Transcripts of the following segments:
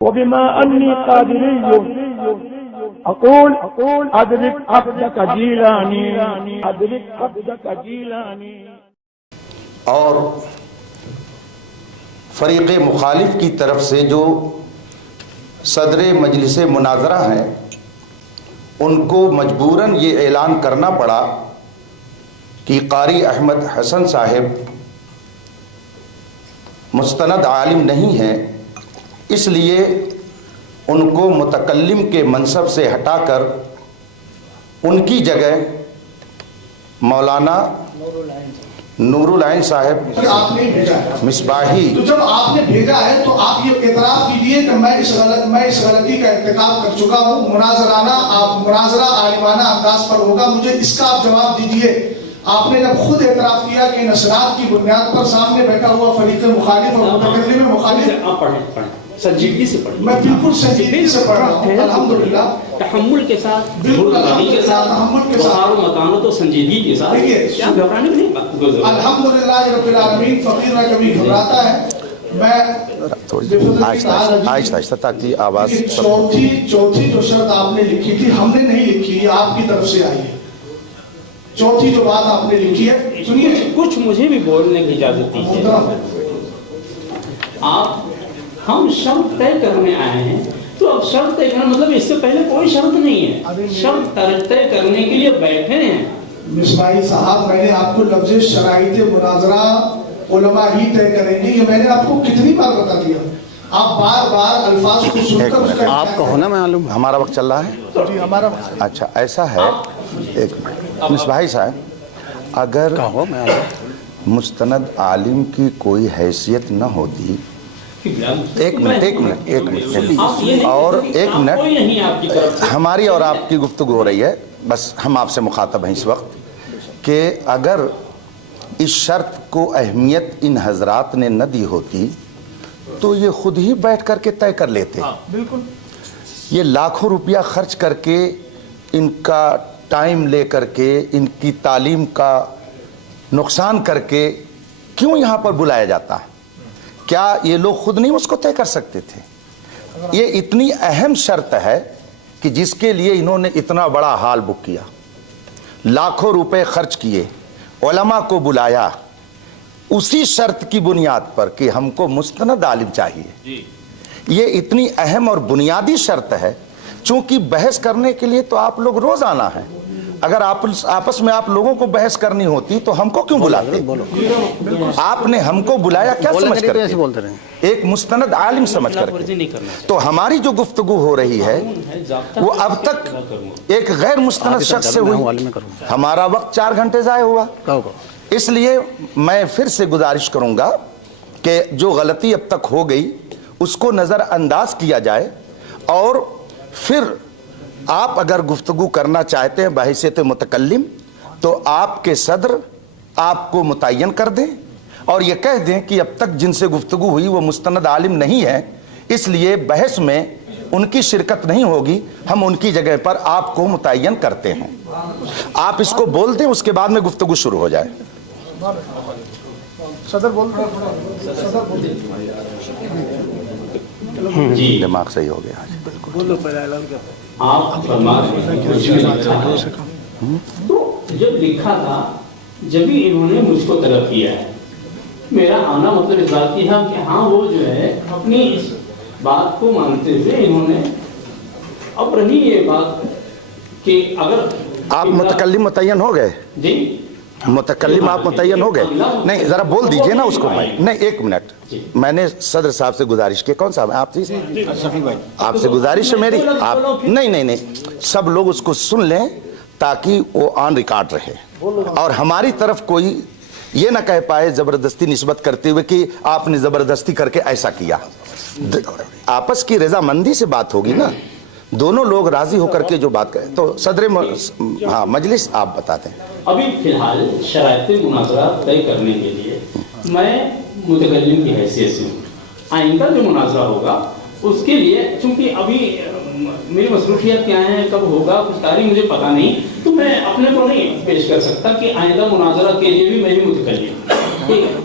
وبما أني قادري أقول أدرك عبدك جيلاني أدرك عبدك جيلاني. اور فریق مخالف کی طرف سے جو صدر مجلس مناظرہ ہیں ان کو مجبوراً یہ اعلان کرنا پڑا کہ قاری احمد حسن صاحب مستند عالم نہیں ہیں، اس لیے ان کو متکلم کے منصب سے ہٹا کر ان کی جگہ مولانا نور العین صاحب مصباحی. تو جب آپ نے بھیجا ہے تو آپ یہ اعتراف کیجئے کہ میں اس غلطی کا ارتکاب کر چکا ہوں. مناظرہ عالمانہ انداز پر ہوگا، مجھے اس کا آپ جواب دیجئے. آپ نے جب خود اعتراف کیا کہ ان اسناد کی بنیاد پر سامنے بیٹھا ہوا فریق مخالف اور متکلم مخالف، آپ پڑھیں سنجیدگی سے پڑھیں. میں بالکل سنجیدگی سے پڑھ رہا ہوں الحمدللہ، تحمل کے ساتھ، تحمل کے ساتھ، وقار و متانت و سنجیدگی کے ساتھ. کیا گھبرانے میں نہیں الحمدللہ رب العالمین. فقیر نہ کبھی گھبراتا ہے. میں آہستہ تاکہ آواز. چوتھی جو شرط آپ نے لکھی تھی ہم نے نہیں لکھی، یہ آپ کی طرف سے آئی ہے. چوتھی جو بات آپ نے لکھی ہے سنیے. کچھ مجھے بھی بولنے کی اجازت دیجیے. آپ ہم شرط طے کرنے آئے ہیں تو اب شرط طے کرنا مطلب اس سے پہلے کوئی شرط نہیں ہے. شرط طے کرنے کے لیے بیٹھے ہیں. مصباحی صاحب، میں نے آپ کو لفظ شرائط مناظرہ علماء ہی طے کریں گے، یہ میں نے آپ کو کتنی بار بتا دیا. آپ بار بار الفاظ کو سن کر اس کا آپ کو ہونا معلوم ہمارا وقت چل رہا ہے. اچھا ایسا ہے، ایک منٹ مصباحی صاحب، اگر مستند عالم کی کوئی حیثیت نہ ہوتی، ایک منٹ اور ایک منٹ، ہماری اور آپ کی گفتگو ہو رہی ہے، بس ہم آپ سے مخاطب ہیں اس وقت، کہ اگر اس شرط کو اہمیت ان حضرات نے نہ دی ہوتی تو یہ خود ہی بیٹھ کر کے طے کر لیتے. بالکل یہ لاکھوں روپیہ خرچ کر کے، ان کا ٹائم لے کر کے، ان کی تعلیم کا نقصان کر کے کیوں یہاں پر بلایا جاتا ہے؟ کیا یہ لوگ خود نہیں اس کو طے کر سکتے تھے؟ یہ اتنی اہم شرط ہے کہ جس کے لیے انہوں نے اتنا بڑا ہال بک کیا، لاکھوں روپے خرچ کیے، علماء کو بلایا، اسی شرط کی بنیاد پر کہ ہم کو مستند عالم چاہیے. یہ اتنی اہم اور بنیادی شرط ہے. چونکہ بحث کرنے کے لیے تو آپ لوگ روز آنا ہے. اگر آپس میں آپ لوگوں کو بحث کرنی ہوتی تو ہم کو کیوں بلاتے؟ آپ نے ہم کو بلایا کیا سمجھ کر کے؟ ایک مستند عالم سمجھ کر کے. تو ہماری جو گفتگو ہو رہی ہے وہ اب تک ایک غیر مستند شخص سے ہوئی. ہمارا وقت 4 گھنٹے ضائع ہوا. اس لیے میں پھر سے گزارش کروں گا کہ جو غلطی اب تک ہو گئی اس کو نظر انداز کیا جائے، اور پھر آپ اگر گفتگو کرنا چاہتے ہیں بحیثیت متکلم تو آپ کے صدر آپ کو متعین کر دیں اور یہ کہہ دیں کہ اب تک جن سے گفتگو ہوئی وہ مستند عالم نہیں ہے، اس لیے بحث میں ان کی شرکت نہیں ہوگی، ہم ان کی جگہ پر آپ کو متعین کرتے ہیں. آپ اس کو بول دیں، اس کے بعد میں گفتگو شروع ہو جائے. صدر بول جی دماغ صحیح ہو گیا. آپ فرما رہے ہیں تو جب لکھا تھا جب ہی انہوں نے مجھ کو طلب کیا ہے. میرا آنا مطلب اس بات کی تھا کہ ہاں وہ جو ہے اپنی اس بات کو مانتے ہوئے انہوں نے اب رہی یہ بات کہ اگر آپ متکلم متعین ہو گئے. جی متکلم آپ متعین ہو گئے. نہیں ذرا بول دیجئے نا اس کو. نہیں ایک منٹ، میں نے صدر صاحب سے گزارش کی. کون صاحب آپ تھی؟ آپ سے گزارش ہے میری. آپ نہیں سب لوگ اس کو سن لیں تاکہ وہ آن ریکارڈ رہے اور ہماری طرف کوئی یہ نہ کہہ پائے زبردستی نسبت کرتے ہوئے کہ آپ نے زبردستی کر کے ایسا کیا. آپس کی رضامندی سے بات ہوگی نا، دونوں لوگ راضی ہو کر کے جو بات کریں. تو صدر ہاں مجلس آپ بتاتے ہیں. ابھی فی الحال شرائط مناظرہ طے کرنے کے لیے میں متکلم کی حیثیت سے ہوں. آئندہ جو مناظرہ ہوگا اس کے لیے چونکہ ابھی میری مصروفیات کیا ہیں، کب ہوگا، کچھ تاریخ مجھے پتہ نہیں، تو میں اپنے کو نہیں پیش کر سکتا کہ آئندہ مناظرہ کے لیے بھی میں ہی متکلم.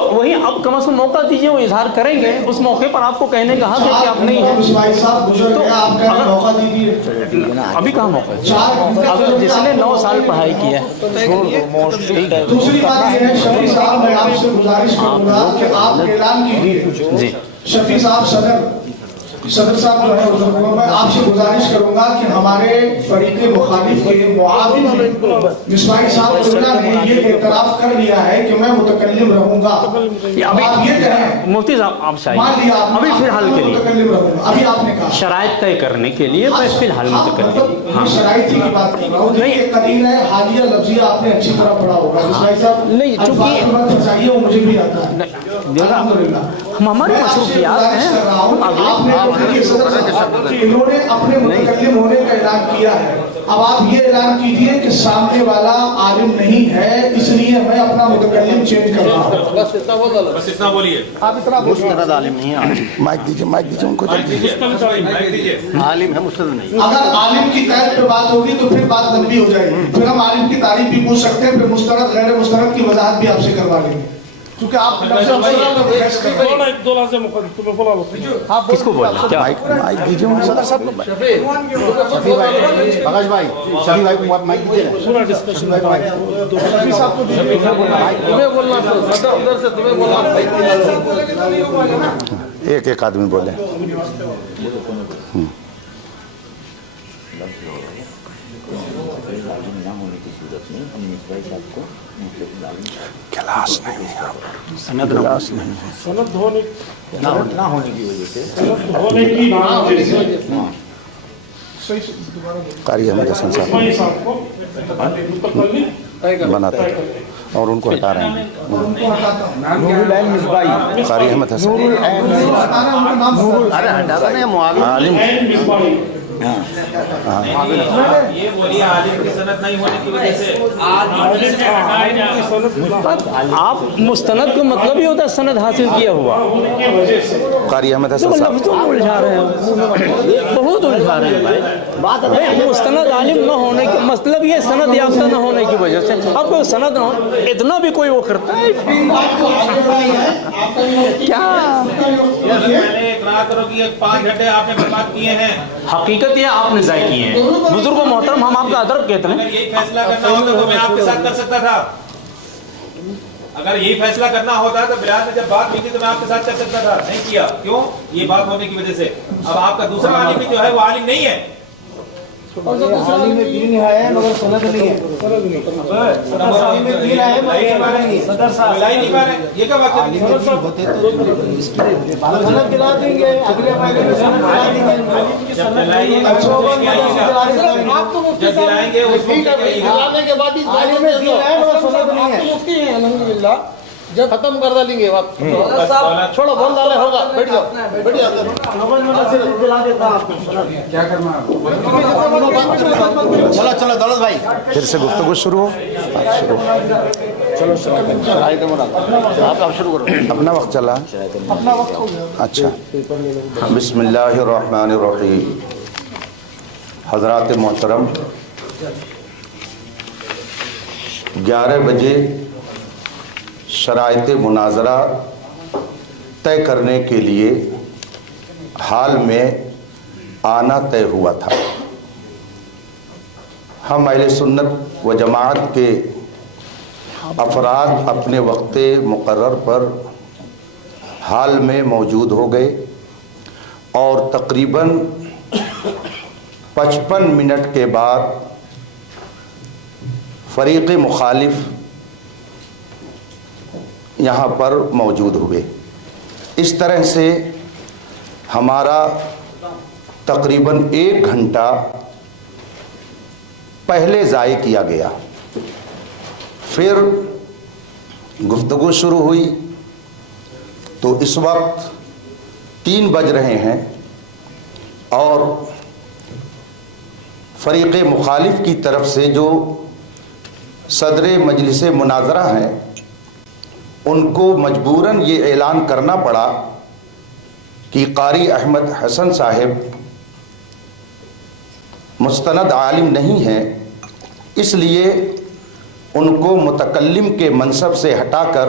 تو وہی اب کم از کم موقع دیجیے, وہ اظہار کریں گے, اس موقع پر آپ کو کہنے کا حق ہے کہ آپ نہیں ہیں. ابھی کہاں موقع ہے؟ اگر جس نے 9 سال پڑھائی کی ہے. دوسری بات یہ ہے شفیع صاحب, میں آپ سے گزارش کروں گا کہ آپ اعلان کیجیے. جی شفیع صاحب صدر صاحب جو ہے میں آپ سے گزارش کروں گا کہ ہمارے فریق مخالف کے معاون مصباحی صاحب نے یہ اعتراف کر لیا ہے کہ میں متکلم رہوں گا. آپ یہ کہیں مفتی صاحب آپ مان لیا ابھی فی الحال کے لیے متکلم رہوں گا, ابھی آپ نے کہا شرائط طے کرنے کے لیے میں فی الحال متکلم. ہاں شرائط کی بات کر رہا ہوں. دیکھیے قرین ہے حالیہ لفظیہ آپ نے اچھی طرح پڑھا ہوگا مصباحی صاحب, نہیں چونکہ چاہیے وہ مجھے بھی آتا ہے الحمدللہ. ہم ہماری مصروفیات ہیں. انہوں نے اپنے متکلم ہونے کا اعلان کیا ہے, اب آپ یہ اعلان کیجئے کہ سامنے والا عالم نہیں ہے, اس لیے میں اپنا متکلم چینج کر رہا ہوں. بس اتنا بولیے. آپ اتنا مستند عالم نہیں ہے. مائک دیجیے ان کو جلدی. عالم ہے, مستند نہیں. اگر عالم کی قید پہ بات ہوگی تو پھر بات لمبی ہو جائے گی, پھر ہم عالم کی تعریف بھی پوچھ سکتے ہیں, پھر مستند غیر مستند کی وضاحت بھی آپ سے کروا لیں گے, کیونکہ آپ کس کو بولنا کیا مائک دیجیے صدر صاحب کو. شفیع بھائی, بغش بھائی, شفیع بھائی کو مائک دیجیے. ایک آدمی بولے. کلاس نہیں ہے, سند نہ ہونے کی وجہ سے قاری احمد حسن صاحب بناتے ہیں اور ان کو ہٹا رہے ہیں. قاری احمد حسن عالم یہ بولیے عالم کی سند نہیں ہونے کی وجہ سے آپ مستند کا مطلب ہی ہوتا ہے سند حاصل کیا ہوا. قاری احمد حسن صاحب لفظوں میں الجھا رہے ہیں, بہت الجھا رہے ہیں بھائی. مستند عالم نہ ہونے کا مطلب یہ سند یافتہ نہ ہونے کی وجہ سے. اب کوئی سند نہ ہو, اتنا بھی کوئی وہ کرتا ہے کیا؟ پہلے اقرار کرو کہ 5 گھنٹے آپ نے برباد کیے ہیں. حقیقت یہ آپ نے ضائع کیے ہیں. بزرگ و محترم, ہم آپ کا ادب کہتے ہیں. اگر یہی فیصلہ کرنا ہوتا تو میں آپ کے ساتھ کر سکتا تھا. اگر یہی فیصلہ کرنا ہوتا تو بلال نے جب بات کی تھی تو میں آپ کے ساتھ کر سکتا تھا. نہیں کیا, کیوں؟ یہ بات ہونے کی وجہ سے. اب آپ کا دوسرا عالم بھی جو ہے وہ عالم نہیں ہے. یہ کیا بات ہے جب ختم کر ڈالیں گے بات چھوڑو بول ڈالے ہوگا. بیٹھ جاؤ چلو چلو دولت بھائی پھر سے گفتگو شروع ہو. چلو آپ شروع کرو. اپنا وقت چلا. اچھا, بسم اللہ الرحمن الرحیم. حضرات محترم, 11 بجے شرائط مناظرہ طے کرنے کے لیے حال میں آنا طے ہوا تھا. ہم اہل سنت و جماعت کے افراد اپنے وقت مقرر پر حال میں موجود ہو گئے اور تقریباً 55 منٹ کے بعد فریق مخالف یہاں پر موجود ہوئے. اس طرح سے ہمارا تقریباً 1 گھنٹہ پہلے ضائع کیا گیا. پھر گفتگو شروع ہوئی تو اس وقت 3 بج رہے ہیں اور فریق مخالف کی طرف سے جو صدر مجلس مناظرہ ہیں ان کو مجبوراً یہ اعلان کرنا پڑا کہ قاری احمد حسن صاحب مستند عالم نہیں ہیں, اس لیے ان کو متکلم کے منصب سے ہٹا کر